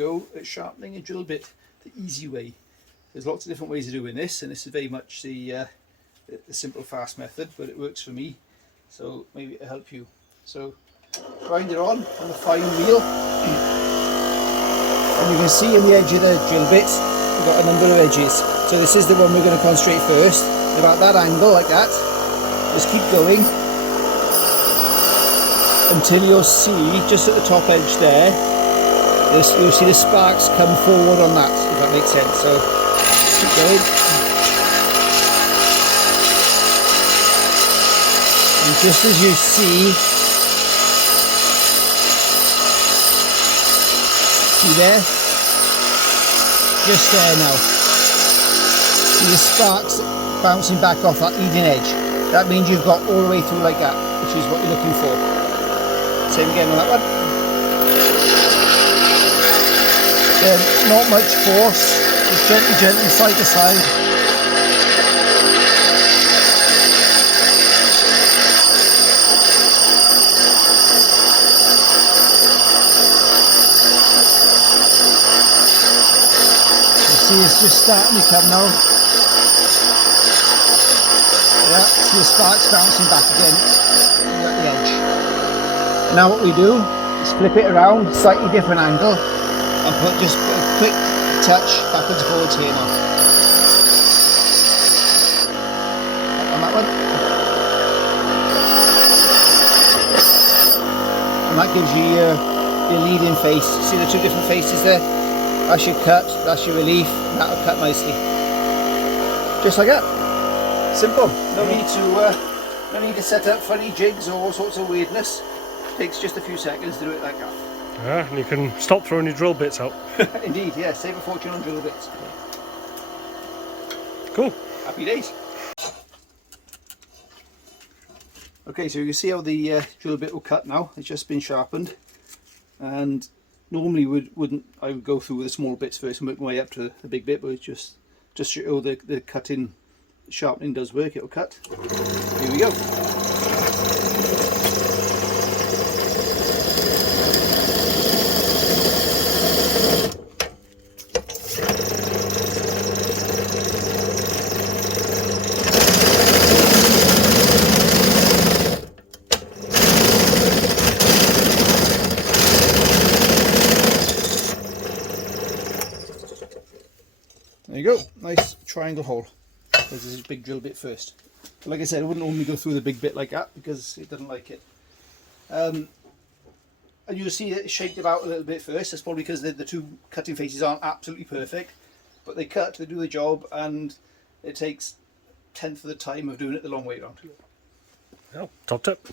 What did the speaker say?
go at sharpening a drill bit the easy way. There's lots of different ways of doing this, and this is very much the simple fast method, but it works for me, so maybe it'll help you. So grind it on the fine wheel, and you can see in the edge of the drill bit we've got a number of edges. So this is the one we're going to concentrate first, about that angle, like that. Just keep going until you'll see just at the top edge there, you'll see the sparks come forward on that, if that makes sense. So keep going. And just as you see there? Just there now. See the sparks bouncing back off that leading edge. That means you've got all the way through like that, which is what you're looking for. Same again on that one. Then not much force, just gently side to side. See, it's just starting to come now. Yeah, see the sparks bouncing back again at the edge. Now what we do is flip it around, slightly different angle, and just put a quick touch backwards and forwards here now. On that one. And that gives you your leading face. See the two different faces there? That's your cut, that's your relief, and that'll cut nicely. Just like that. Simple. No need to set up funny jigs or all sorts of weirdness. Takes just a few seconds to do it like that. Yeah, and you can stop throwing your drill bits out. Indeed, yeah, save a fortune on drill bits. Cool. Happy days. Okay, so you can see how the drill bit will cut now. It's just been sharpened, and normally I would go through the small bits first and work my way up to the big bit, but it's just show the cutting, sharpening does work. It'll cut. Here we go. There you go, nice triangle hole. This is a big drill bit first. But like I said, I wouldn't normally go through the big bit like that because it doesn't like it. And you'll see it shaped about a little bit first. That's probably because the two cutting faces aren't absolutely perfect, but they cut, they do the job, and it takes 1/10 of the time of doing it the long way around. Oh, top tip.